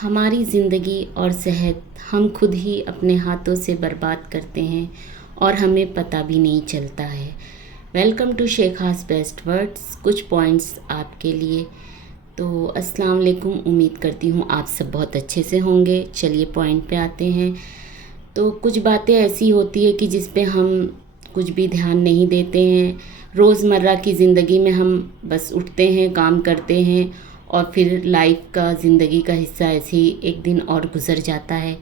हमारी ज़िंदगी और सेहत हम खुद ही अपने हाथों से बर्बाद करते हैं और हमें पता भी नहीं चलता है। वेलकम टू शेखास बेस्ट वर्ड्स, कुछ पॉइंट्स आपके लिए। तो अस्सलाम वालेकुम, उम्मीद करती हूँ आप सब बहुत अच्छे से होंगे। चलिए पॉइंट पे आते हैं। तो कुछ बातें ऐसी होती है कि जिस पे हम कुछ भी ध्यान नहीं देते हैं। रोज़मर्रा की ज़िंदगी में हम बस उठते हैं, काम करते हैं और फिर लाइफ का, ज़िंदगी का हिस्सा ऐसे ही एक दिन और गुज़र जाता है।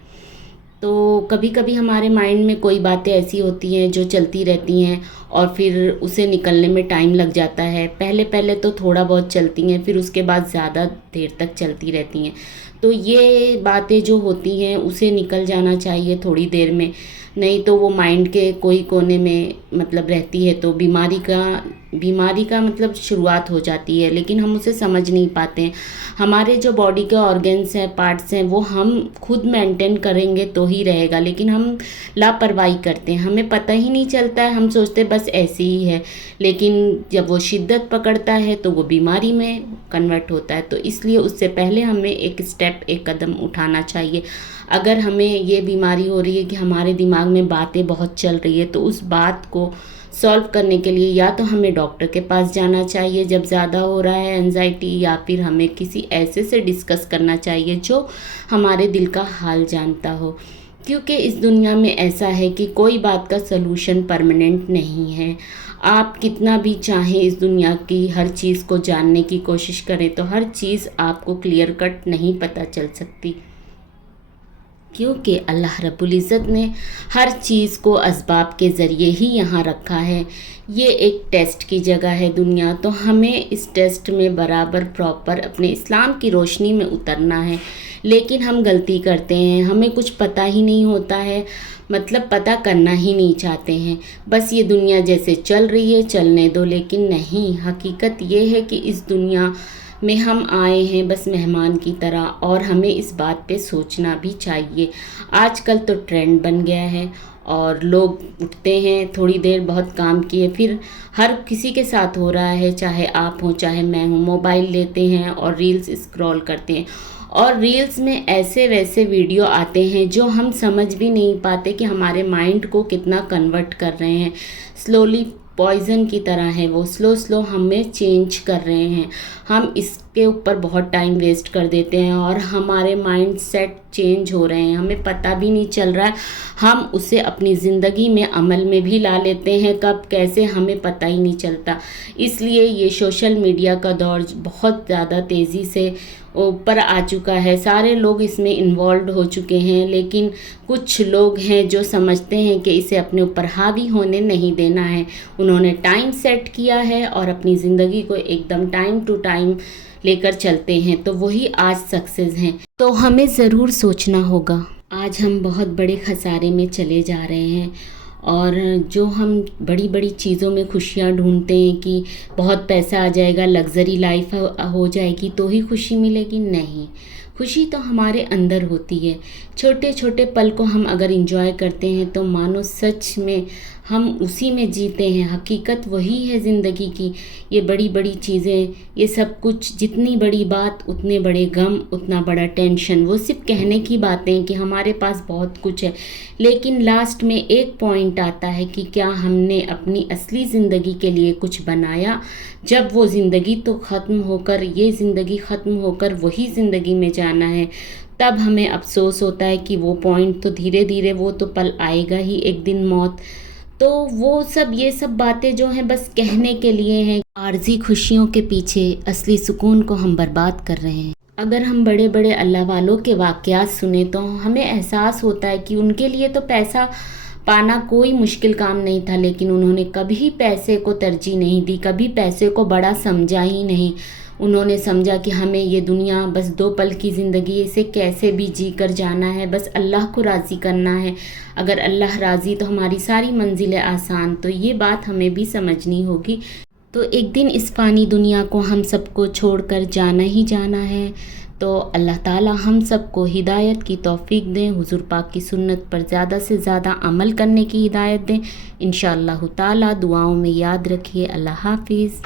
तो कभी कभी हमारे माइंड में कोई बातें ऐसी होती हैं जो चलती रहती हैं और फिर उसे निकलने में टाइम लग जाता है। पहले पहले तो थोड़ा बहुत चलती हैं, फिर उसके बाद ज़्यादा देर तक चलती रहती हैं। तो ये बातें जो होती हैं उसे निकल जाना चाहिए थोड़ी देर में, नहीं तो वो माइंड के कोई कोने में मतलब रहती है तो बीमारी का मतलब शुरुआत हो जाती है, लेकिन हम उसे समझ नहीं पाते हैं। हमारे जो बॉडी के ऑर्गन्स हैं, पार्ट्स हैं, वो हम खुद मेंटेन करेंगे तो ही रहेगा, लेकिन हम लापरवाही करते हैं, हमें पता ही नहीं चलता है। हम सोचते बस ऐसे ही है, लेकिन जब वो शिद्दत पकड़ता है तो वो बीमारी में कन्वर्ट होता है। तो इसलिए उससे पहले हमें एक कदम उठाना चाहिए। अगर हमें ये बीमारी हो रही है कि हमारे दिमाग में बातें बहुत चल रही है, तो उस बात को सॉल्व करने के लिए या तो हमें डॉक्टर के पास जाना चाहिए जब ज़्यादा हो रहा है एंजाइटी, या फिर हमें किसी ऐसे से डिस्कस करना चाहिए जो हमारे दिल का हाल जानता हो। क्योंकि इस दुनिया में ऐसा है कि कोई बात का सलूशन परमानेंट नहीं है। आप कितना भी चाहें इस दुनिया की हर चीज़ को जानने की कोशिश करें तो हर चीज़ आपको क्लियर कट नहीं पता चल सकती, क्योंकि अल्लाह रब्बुल इज़्ज़त ने हर चीज़ को असबाब के ज़रिए ही यहाँ रखा है। ये एक टेस्ट की जगह है दुनिया, तो हमें इस टेस्ट में बराबर प्रॉपर अपने इस्लाम की रोशनी में उतरना है। लेकिन हम गलती करते हैं, हमें कुछ पता ही नहीं होता है, मतलब पता करना ही नहीं चाहते हैं। बस ये दुनिया जैसे चल रही है चलने दो, लेकिन नहीं, हकीकत ये है कि इस दुनिया में हम आए हैं बस मेहमान की तरह, और हमें इस बात पे सोचना भी चाहिए। आजकल तो ट्रेंड बन गया है और लोग उठते हैं, थोड़ी देर बहुत काम किए, फिर हर किसी के साथ हो रहा है, चाहे आप हो चाहे मैं हूँ, मोबाइल लेते हैं और रील्स स्क्रॉल करते हैं। और रील्स में ऐसे वैसे वीडियो आते हैं जो हम समझ भी नहीं पाते कि हमारे माइंड को कितना कन्वर्ट कर रहे हैं। स्लोली पॉइज़न की तरह है वो, स्लो हमें चेंज कर रहे हैं। हम इसके ऊपर बहुत टाइम वेस्ट कर देते हैं और हमारे माइंड सेट चेंज हो रहे हैं, हमें पता भी नहीं चल रहा है। हम उसे अपनी ज़िंदगी में अमल में भी ला लेते हैं, कब कैसे हमें पता ही नहीं चलता। इसलिए ये सोशल मीडिया का दौर बहुत ज़्यादा तेज़ी से ऊपर आ चुका है, सारे लोग इसमें इन्वॉल्व हो चुके हैं। लेकिन कुछ लोग हैं जो समझते हैं कि इसे अपने ऊपर हावी होने नहीं देना है। उन्होंने टाइम सेट किया है और अपनी ज़िंदगी को एकदम टाइम टू टाइम लेकर चलते हैं, तो वही आज सक्सेस हैं। तो हमें ज़रूर सोचना होगा। आज हम बहुत बड़े खसारे में चले जा रहे हैं, और जो हम बड़ी बड़ी चीज़ों में खुशियाँ ढूंढते हैं कि बहुत पैसा आ जाएगा, लग्जरी लाइफ हो जाएगी तो ही खुशी मिलेगी, नहीं, खुशी तो हमारे अंदर होती है। छोटे छोटे पल को हम अगर एंजॉय करते हैं तो मानो सच में हम उसी में जीते हैं। हकीकत वही है ज़िंदगी की। ये बड़ी बड़ी चीज़ें, ये सब कुछ, जितनी बड़ी बात उतने बड़े गम, उतना बड़ा टेंशन, वो सिर्फ कहने की बातें कि हमारे पास बहुत कुछ है, लेकिन लास्ट में एक पॉइंट आता है कि क्या हमने अपनी असली ज़िंदगी के लिए कुछ बनाया। जब वो ज़िंदगी तो ख़त्म होकर, ये ज़िंदगी ख़त्म होकर वही ज़िंदगी में जाना है, तब हमें अफसोस होता है कि वो पॉइंट तो धीरे धीरे वो तो पल आएगा ही एक दिन, मौत। तो वो सब, ये सब बातें जो हैं बस कहने के लिए हैं। आर्जी खुशियों के पीछे असली सुकून को हम बर्बाद कर रहे हैं। अगर हम बड़े बड़े अल्लाह वालों के वाक़यात सुने तो हमें एहसास होता है कि उनके लिए तो पैसा पाना कोई मुश्किल काम नहीं था, लेकिन उन्होंने कभी पैसे को तरजीह नहीं दी, कभी पैसे को बड़ा समझा ही नहीं। उन्होंने समझा कि हमें ये दुनिया बस 2 पल की ज़िंदगी, इसे कैसे भी जी कर जाना है, बस अल्लाह को राज़ी करना है। अगर अल्लाह राज़ी तो हमारी सारी मंजिलें आसान। तो ये बात हमें भी समझनी होगी। तो एक दिन इस फ़ानी दुनिया को हम सबको छोड़कर जाना ही जाना है। तो अल्लाह ताला हम सबको हिदायत की तौफ़ीक दें, हुज़ूर पाक की सुन्नत पर ज़्यादा से ज़्यादा अमल करने की हिदायत दें। इंशाअल्लाह ताला दुआओं में याद रखिए। अल्लाह हाफ़िज़।